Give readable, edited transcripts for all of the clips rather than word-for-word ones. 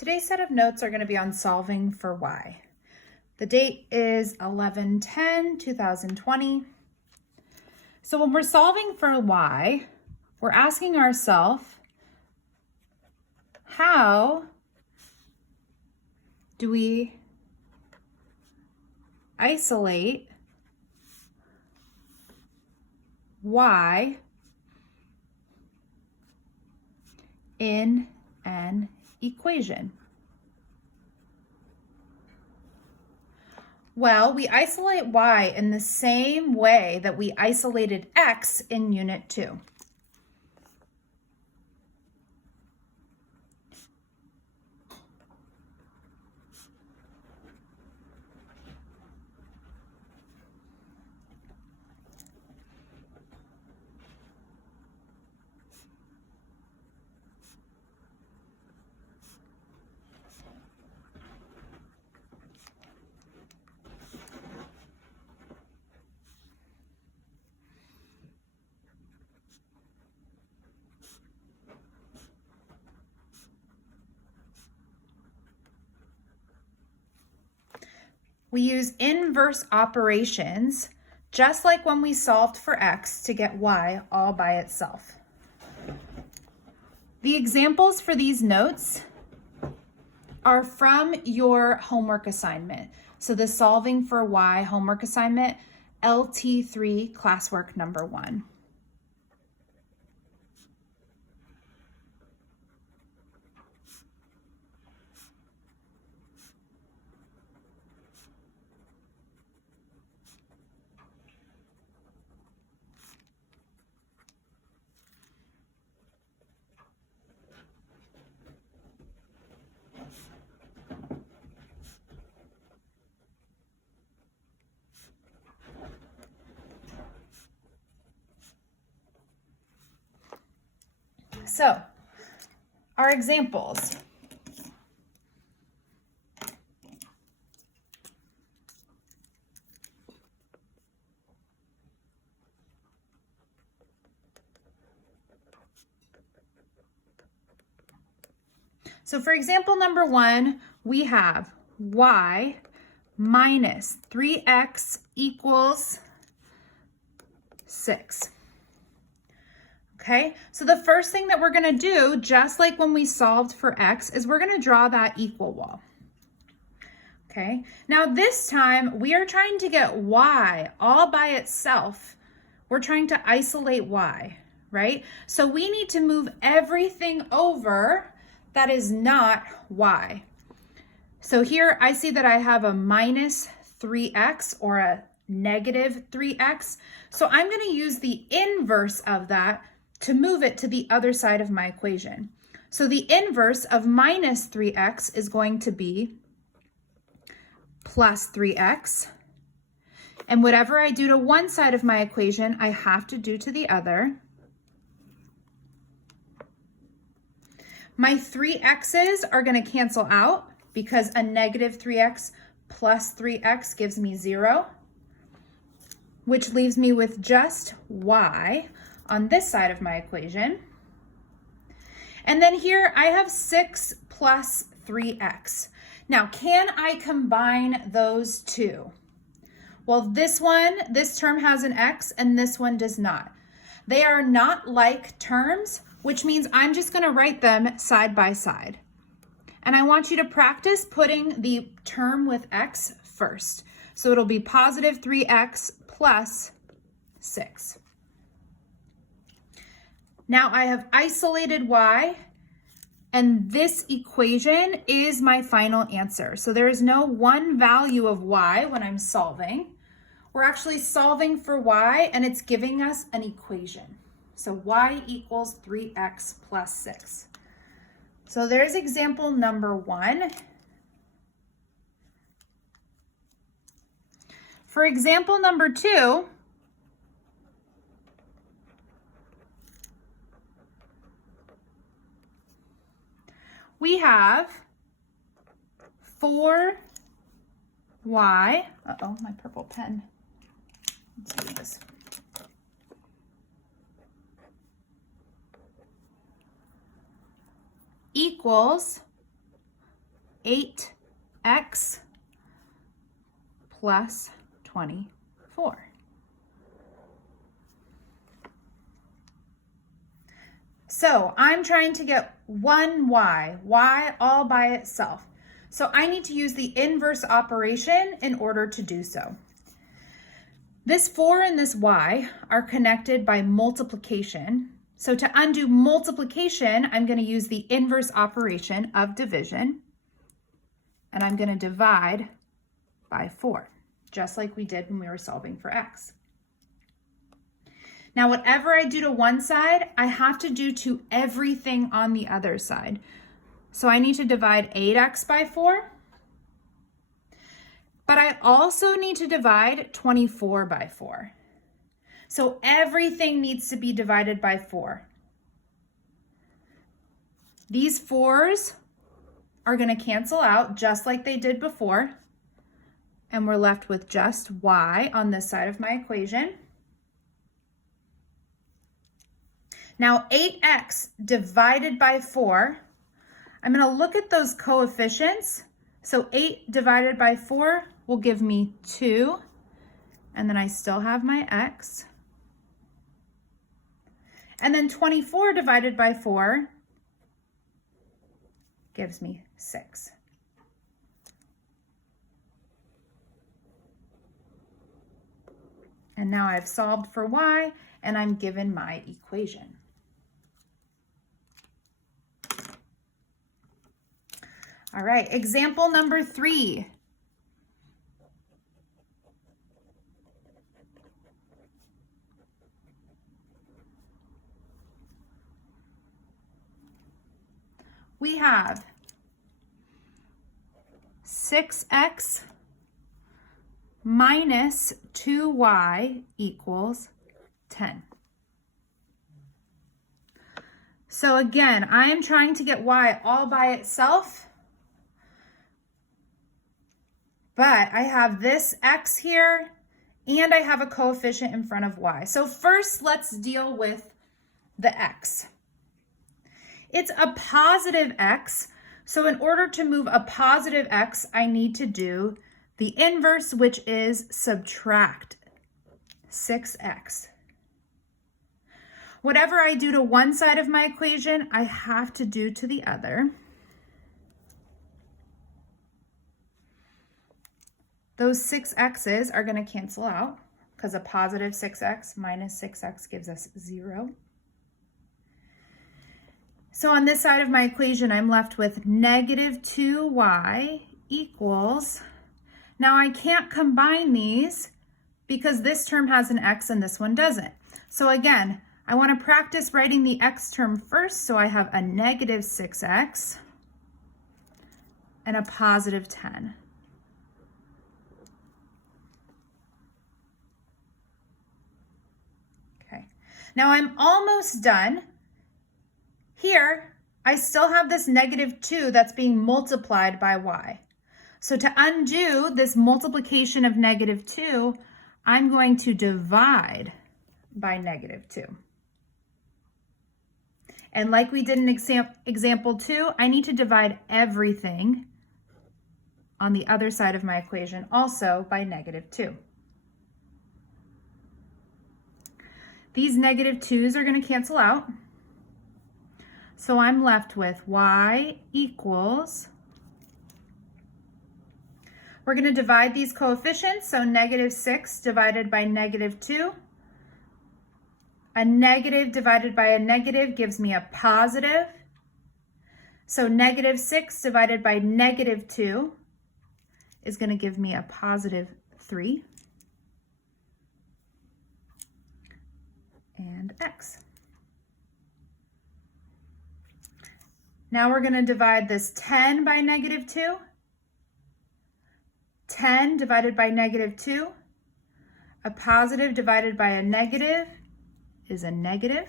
Today's set of notes are going to be on solving for y. The date is 11/10/2020. So when we're solving for y, we're asking ourselves, how do we isolate y in an equation? Well, we isolate y in the same way that we isolated x in Unit 2. We use inverse operations, just like when we solved for x to get y all by itself. The examples for these notes are from your homework assignment. So the Solving for Y homework assignment, LT3 classwork number 1. So, our examples. So for example number 1, we have y minus 3x equals 6. Okay, so the first thing that we're going to do, just like when we solved for x, is we're going to draw that equal wall. Okay, now this time we are trying to get y all by itself. We're trying to isolate y, right? So we need to move everything over that is not y. So here I see that I have a minus 3x or a negative 3x. So I'm going to use the inverse of that to move it to the other side of my equation. So the inverse of minus 3x is going to be plus 3x. And whatever I do to one side of my equation, I have to do to the other. My 3x's are going to cancel out because a negative 3x plus 3x gives me 0, which leaves me with just y on this side of my equation. And then here I have 6 plus 3x. Now, can I combine those two? Well, this term has an x and this one does not. They are not like terms, which means I'm just going to write them side by side. And I want you to practice putting the term with x first. So it'll be positive 3x plus 6. Now I have isolated y, and this equation is my final answer. So there is no one value of y when I'm solving. We're actually solving for y, and it's giving us an equation. So y equals 3x plus 6. So there's example number 1. For example number 2, we have 4y, uh-oh, my purple pen. Let's do this. Equals 8x plus 24. So I'm trying to get one y all by itself. So I need to use the inverse operation in order to do so. This 4 and this y are connected by multiplication. So to undo multiplication, I'm going to use the inverse operation of division. And I'm going to divide by 4, just like we did when we were solving for x. Now, whatever I do to one side, I have to do to everything on the other side. So I need to divide 8x by 4. But I also need to divide 24 by 4. So everything needs to be divided by 4. These 4s are going to cancel out just like they did before. And we're left with just y on this side of my equation. Now 8x divided by 4, I'm going to look at those coefficients. So 8 divided by 4 will give me 2, and then I still have my x. And then 24 divided by 4 gives me 6. And now I've solved for y, and I'm given my equation. All right, example number 3. We have 6x minus 2y equals 10. So again, I am trying to get y all by itself. But I have this x here, and I have a coefficient in front of y. So first, let's deal with the x. It's a positive x, so in order to move a positive x, I need to do the inverse, which is subtract 6x. Whatever I do to one side of my equation, I have to do to the other. Those 6x's are going to cancel out because a positive 6x minus 6x gives us 0. So on this side of my equation, I'm left with negative 2y equals, now I can't combine these because this term has an x and this one doesn't. So again, I want to practice writing the x term first, so I have a negative 6x and a positive 10. Now I'm almost done. Here, I still have this negative 2 that's being multiplied by y. So to undo this multiplication of negative 2, I'm going to divide by negative 2. And like we did in example 2, I need to divide everything on the other side of my equation also by negative 2. These negative 2's are going to cancel out. So I'm left with y equals, we're going to divide these coefficients. So negative 6 divided by negative 2. A negative divided by a negative gives me a positive. So negative 6 divided by negative 2 is going to give me a positive 3. And x. Now we're going to divide this 10 by negative 2. 10 divided by negative 2. A positive divided by a negative is a negative.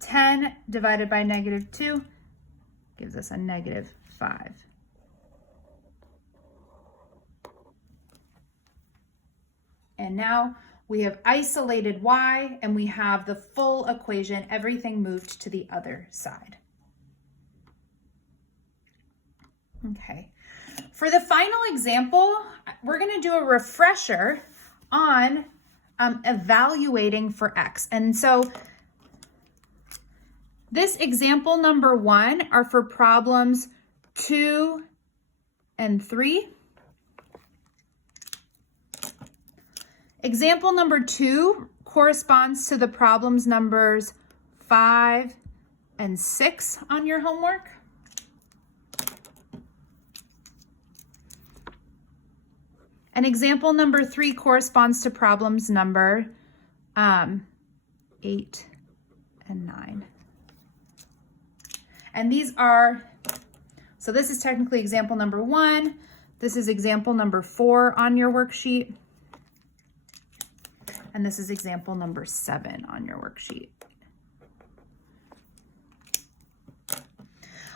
10 divided by negative 2 gives us a negative 5. And now we have isolated y, and we have the full equation. Everything moved to the other side. Okay. For the final example, we're going to do a refresher on evaluating for x. And so this example number 1 are for problems 2 and 3. Example number 2 corresponds to the problems numbers 5 and 6 on your homework. And example number 3 corresponds to problems number 8 and 9. And these are, so this is technically example number 1. This is example number 4 on your worksheet. And this is example number 7 on your worksheet.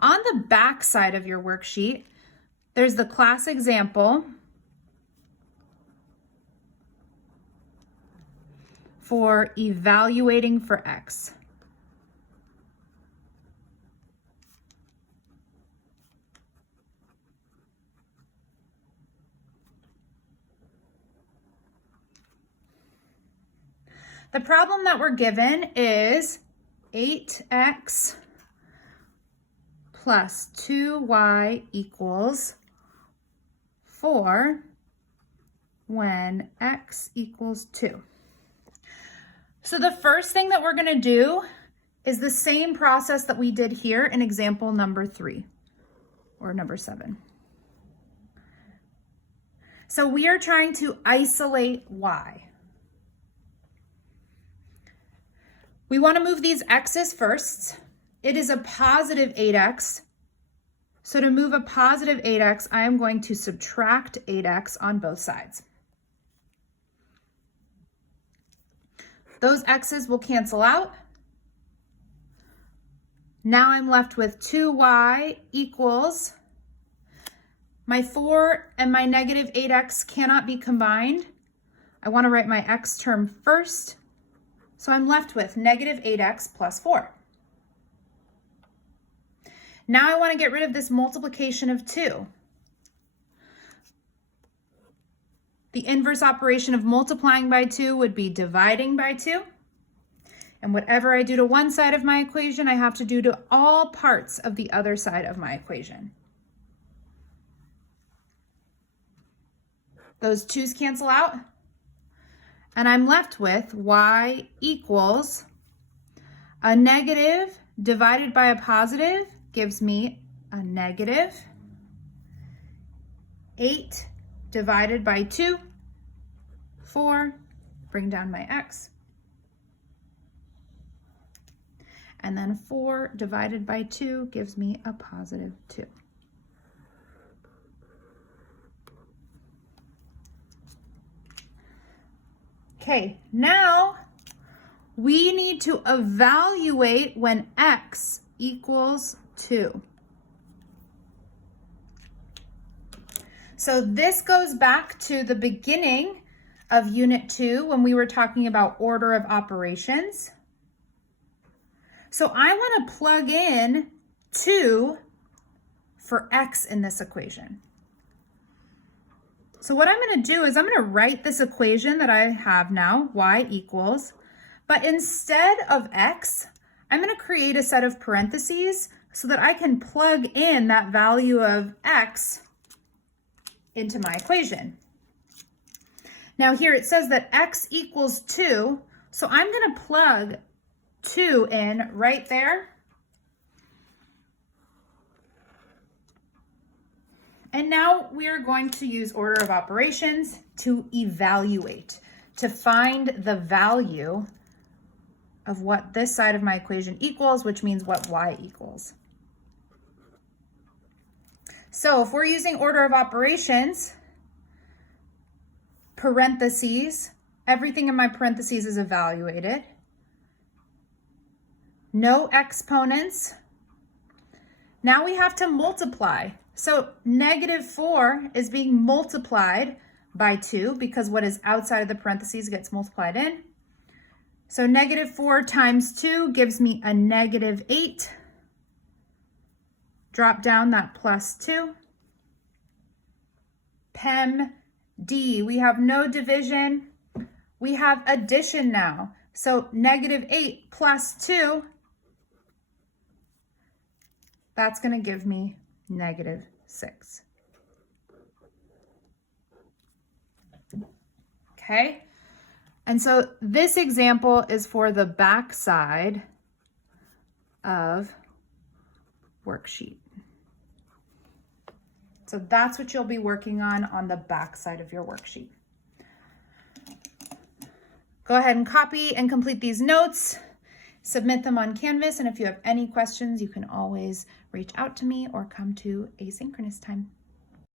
On the back side of your worksheet, there's the class example for evaluating for x. The problem that we're given is 8x plus 2y equals 4 when x equals 2. So the first thing that we're going to do is the same process that we did here in example number 3 or number 7. So we are trying to isolate y. We want to move these x's first. It is a positive 8x. So to move a positive 8x, I am going to subtract 8x on both sides. Those x's will cancel out. Now I'm left with 2y equals, my 4 and my negative 8x cannot be combined. I want to write my x term first. So I'm left with negative 8x plus 4. Now I want to get rid of this multiplication of 2. The inverse operation of multiplying by 2 would be dividing by 2. And whatever I do to one side of my equation, I have to do to all parts of the other side of my equation. Those 2's cancel out. And I'm left with y equals a negative divided by a positive gives me a negative 8 divided by 2, 4, bring down my x. And then 4 divided by 2 gives me a positive 2. Okay, now we need to evaluate when x equals 2. So this goes back to the beginning of Unit 2 when we were talking about order of operations. So I want to plug in 2 for x in this equation. So what I'm going to do is I'm going to write this equation that I have now, y equals, but instead of x, I'm going to create a set of parentheses so that I can plug in that value of x into my equation. Now here it says that x equals 2, so I'm going to plug 2 in right there. And now we are going to use order of operations to evaluate, to find the value of what this side of my equation equals, which means what y equals. So if we're using order of operations, parentheses, everything in my parentheses is evaluated. No exponents. Now we have to multiply. So negative 4 is being multiplied by 2 because what is outside of the parentheses gets multiplied in. So negative 4 times 2 gives me a negative 8. Drop down that plus 2. Chem D. We have no division. We have addition now. So -8 plus 2, that's going to give me -6. Okay? And so this example is for the back side of worksheet. So that's what you'll be working on the back side of your worksheet. Go ahead and copy and complete these notes, submit them on Canvas, and if you have any questions, you can always reach out to me or come to asynchronous time.